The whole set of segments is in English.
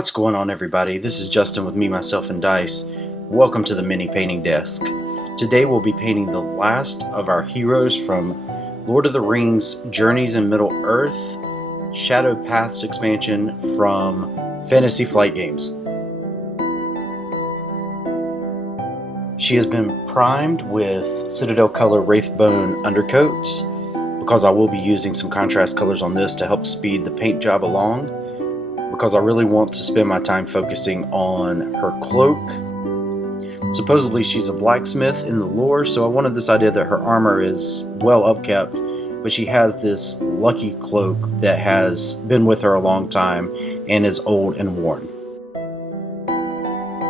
What's going on, everybody? This is Justin with Me, Myself, and Dice. Welcome to the mini painting desk. Today we'll be painting the last of our heroes from Lord of the Rings Journeys in Middle-earth Shadow Paths expansion from Fantasy Flight Games. She has been primed with Citadel Color Wraithbone undercoats because I will be using some contrast colors on this to help speed the paint job along, because I really want to spend my time focusing on her cloak. Supposedly she's a blacksmith in the lore, so I wanted this idea that her armor is well upkept, but she has this lucky cloak that has been with her a long time and is old and worn.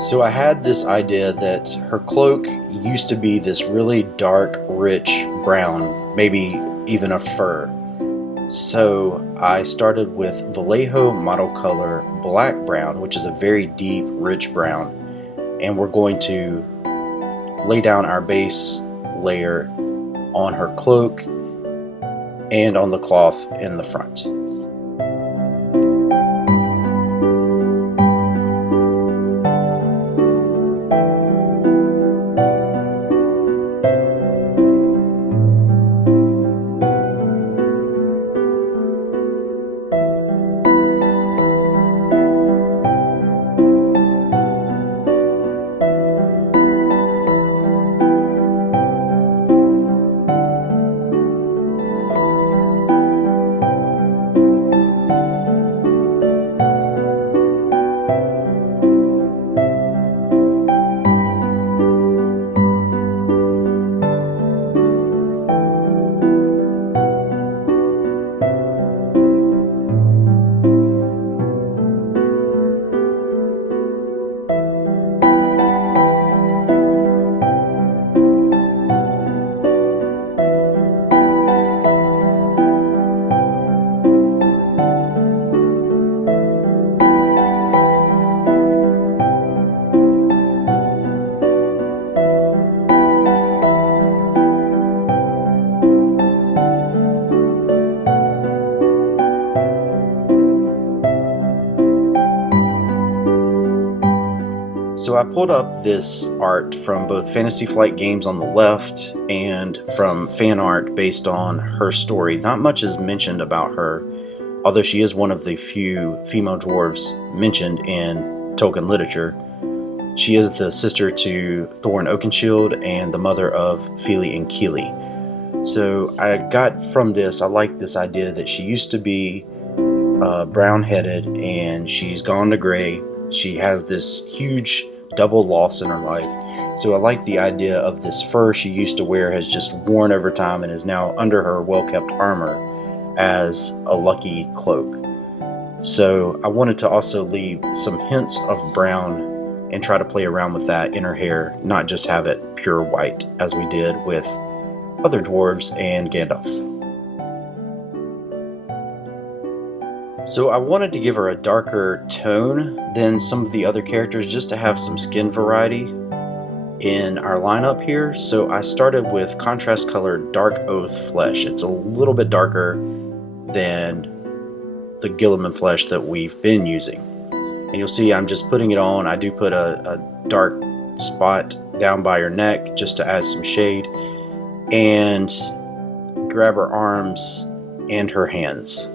So I had this idea that her cloak used to be this really dark, rich brown, maybe even a fur. So I started with Vallejo model color black brown, which is a very deep, rich brown, and we're going to lay down our base layer on her cloak and on the cloth in the front. So I pulled up this art from both Fantasy Flight Games on the left and from fan art based on her story. Not much is mentioned about her, although she is one of the few female dwarves mentioned in Tolkien literature. She is the sister to Thorin Oakenshield and the mother of Fili and Kili. So I got from this, I like this idea that she used to be brown-headed and she's gone to gray. She has this huge double loss in her life. So I like the idea of this fur she used to wear has just worn over time and is now under her well-kept armor as a lucky cloak. So I wanted to also leave some hints of brown and try to play around with that in her hair, not just have it pure white as we did with other dwarves and Gandalf. So I wanted to give her a darker tone than some of the other characters just to have some skin variety in our lineup here. So I started with contrast colored Dark Oath flesh. It's a little bit darker than the Gilliman flesh that we've been using. And you'll see I'm just putting it on. I do put a dark spot down by her neck just to add some shade, and grab her arms and her hands.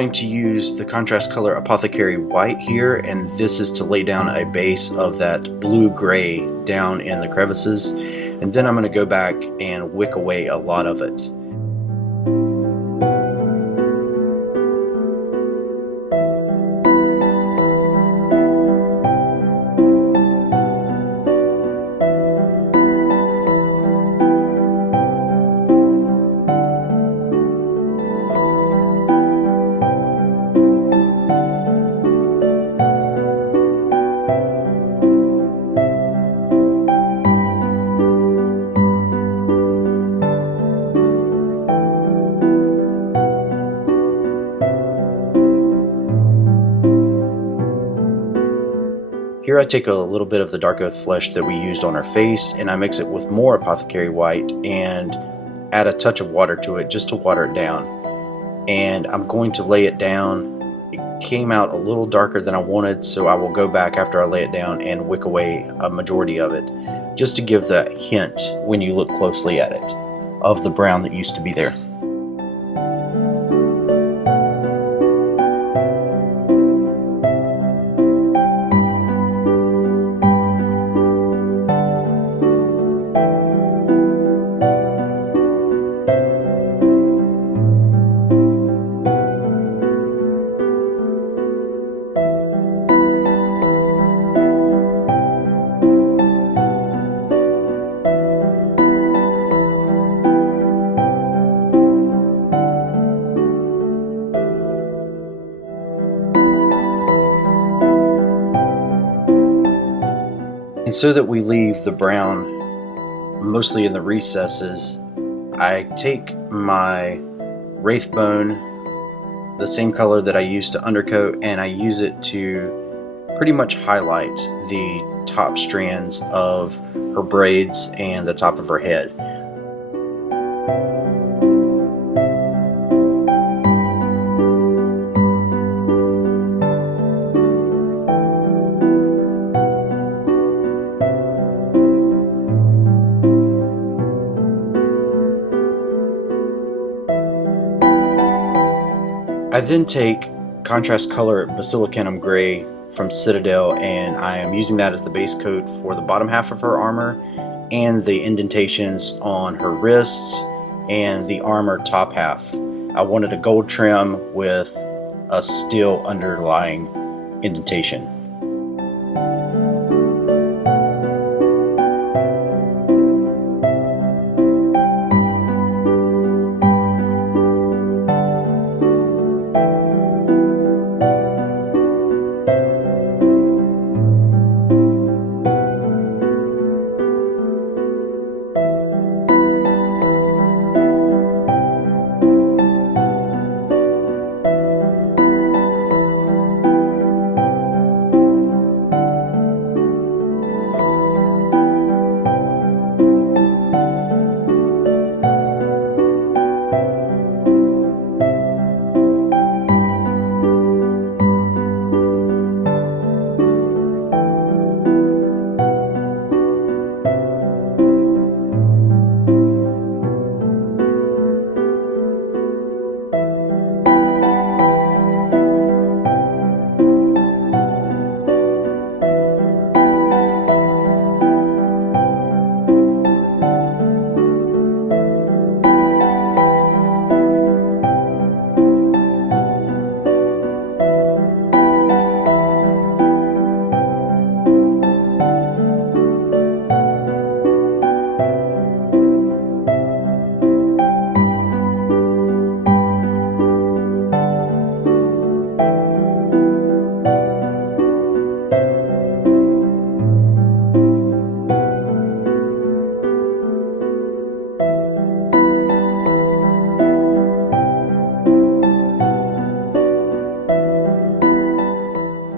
going to use the contrast color Apothecary White here, and this is to lay down a base of that blue-gray down in the crevices, and then I'm going to go back and wick away a lot of it. Here I take a little bit of the Dark Oath flesh that we used on our face, and I mix it with more Apothecary White and add a touch of water to it just to water it down. And I'm going to lay it down. It came out a little darker than I wanted, so I will go back after I lay it down and wick away a majority of it, just to give the hint, when you look closely at it, of the brown that used to be there. And so that we leave the brown mostly in the recesses, I take my Wraithbone, the same color that I used to undercoat, and I use it to pretty much highlight the top strands of her braids and the top of her head. I then take contrast color Basilicanum Gray from Citadel, and I am using that as the base coat for the bottom half of her armor and the indentations on her wrists and the armor top half. I wanted a gold trim with a steel underlying indentation.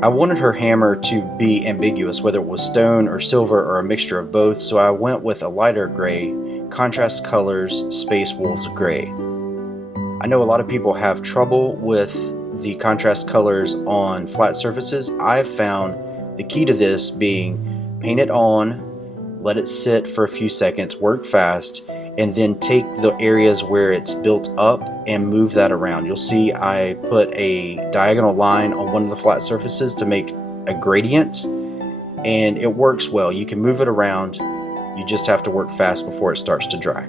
I wanted her hammer to be ambiguous, whether it was stone or silver or a mixture of both, so I went with a lighter gray, contrast colors, Space Wolves Gray. I know a lot of people have trouble with the contrast colors on flat surfaces. I've found the key to this being paint it on, let it sit for a few seconds, work fast, and then take the areas where it's built up and move that around. You'll see I put a diagonal line on one of the flat surfaces to make a gradient, and it works well. You can move it around, you just have to work fast before it starts to dry.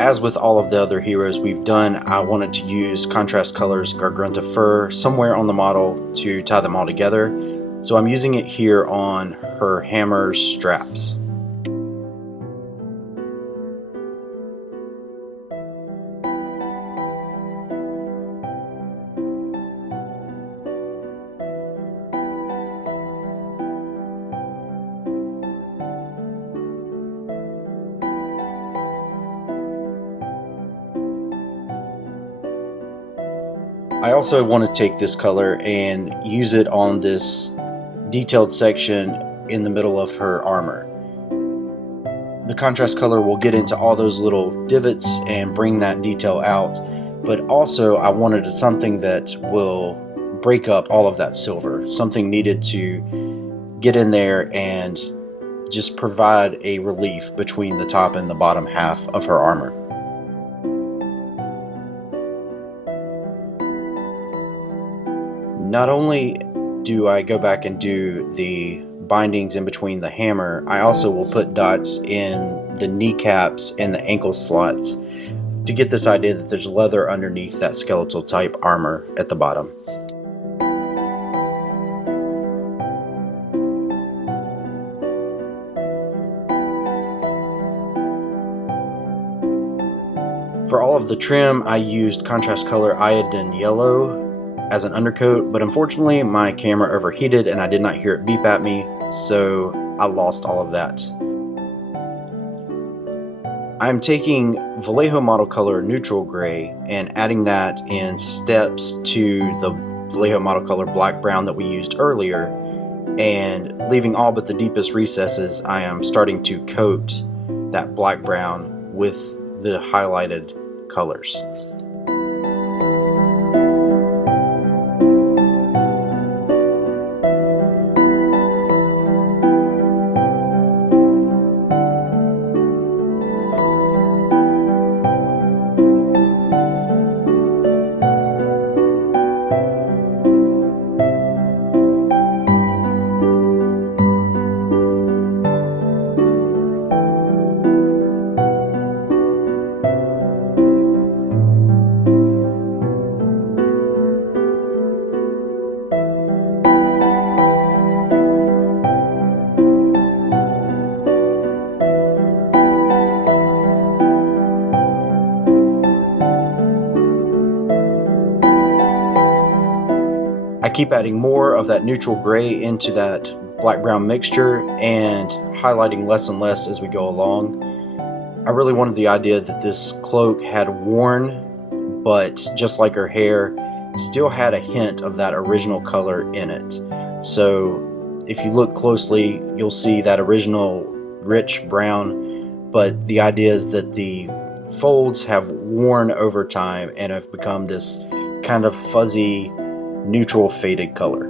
As with all of the other heroes we've done, I wanted to use contrast colors, Garganta fur, somewhere on the model to tie them all together. So I'm using it here on her hammer's straps. I also want to take this color and use it on this detailed section in the middle of her armor. The contrast color will get into all those little divots and bring that detail out, but also I wanted something that will break up all of that silver, something needed to get in there and just provide a relief between the top and the bottom half of her armor. Not only do I go back and do the bindings in between the hammer, I also will put dots in the kneecaps and the ankle slots to get this idea that there's leather underneath that skeletal type armor at the bottom. For all of the trim, I used contrast color iodine yellow as an undercoat, but unfortunately my camera overheated and I did not hear it beep at me, so I lost all of that. I'm taking Vallejo model color neutral gray and adding that in steps to the Vallejo model color black brown that we used earlier, and leaving all but the deepest recesses. I am starting to coat that black brown with the highlighted colors. I keep adding more of that neutral gray into that black-brown mixture and highlighting less and less as we go along. I really wanted the idea that this cloak had worn, but just like her hair, still had a hint of that original color in it. So if you look closely, you'll see that original rich brown, but the idea is that the folds have worn over time and have become this kind of fuzzy, neutral faded color.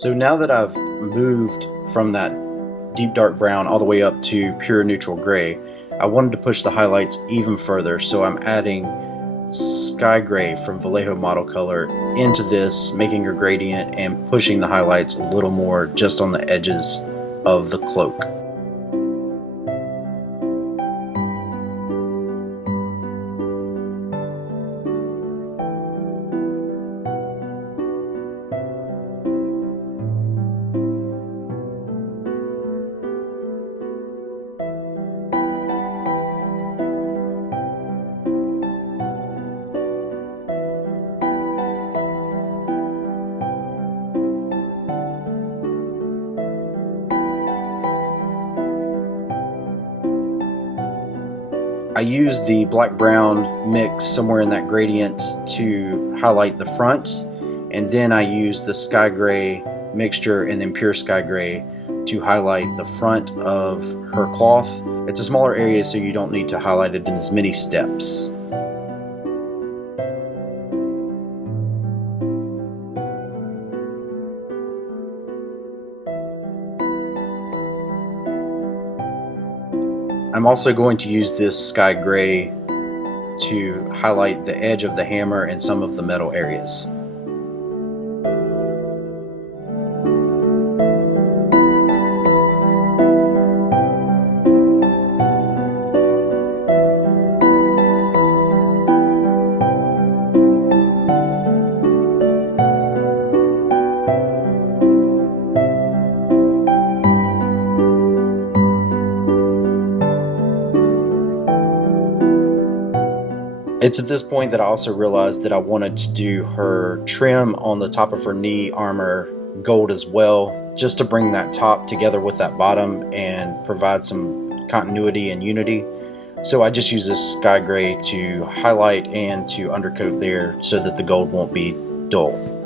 So now that I've moved from that deep dark brown all the way up to pure neutral gray, I wanted to push the highlights even further, so I'm adding Sky Gray from Vallejo Model Color into this, making a gradient and pushing the highlights a little more just on the edges of the cloak. I use the black-brown mix somewhere in that gradient to highlight the front, and then I use the Sky Gray mixture and then pure Sky Gray to highlight the front of her cloth. It's a smaller area, so you don't need to highlight it in as many steps. I'm also going to use this Sky Gray to highlight the edge of the hammer and some of the metal areas. It's at this point that I also realized that I wanted to do her trim on the top of her knee armor gold as well, just to bring that top together with that bottom and provide some continuity and unity. So I just use this Sky Gray to highlight and to undercoat there so that the gold won't be dull.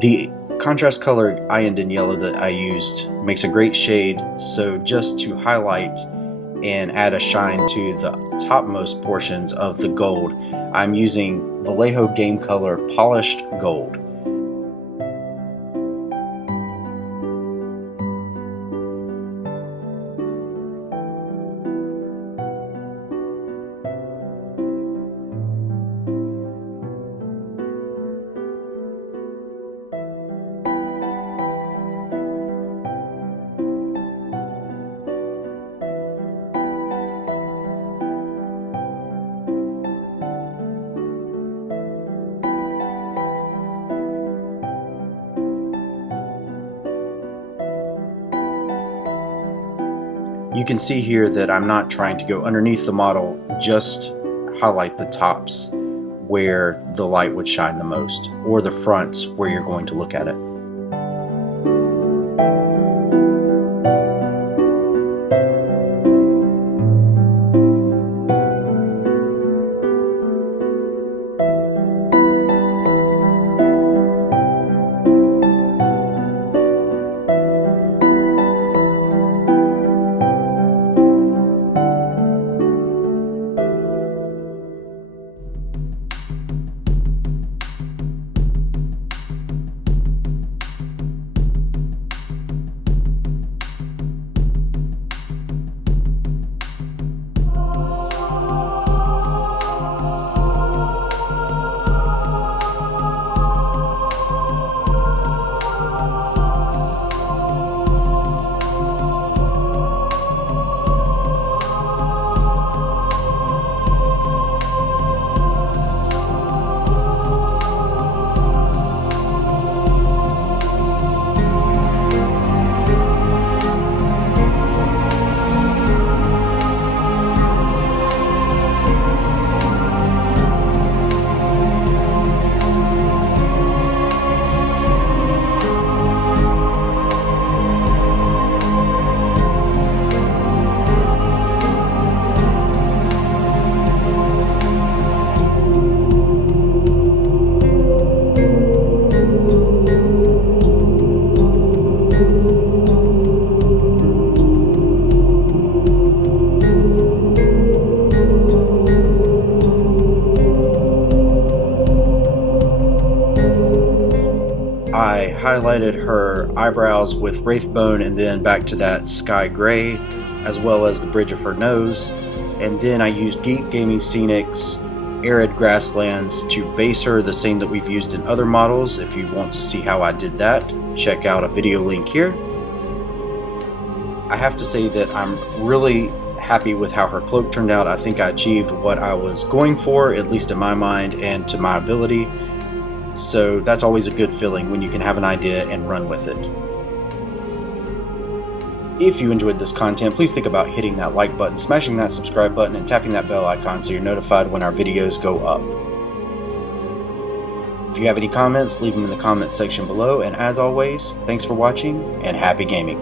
The contrast color Iandin yellow that I used makes a great shade, so just to highlight and add a shine to the topmost portions of the gold, I'm using Vallejo Game Color Polished Gold. You can see here that I'm not trying to go underneath the model, just highlight the tops where the light would shine the most, or the fronts where you're going to look at it. highlighted her eyebrows with Wraithbone and then back to that sky gray, as well as the bridge of her nose. And then I used Geek Gaming Scenics Arid Grasslands to base her, the same that we've used in other models. If you want to see how I did that, check out a video link here. I have to say that I'm really happy with how her cloak turned out. I think I achieved what I was going for, at least in my mind and to my ability. So that's always a good feeling when you can have an idea and run with it. If you enjoyed this content, please think about hitting that like button, smashing that subscribe button, and tapping that bell icon so you're notified when our videos go up. If you have any comments, leave them in the comments section below, and as always, thanks for watching and happy gaming.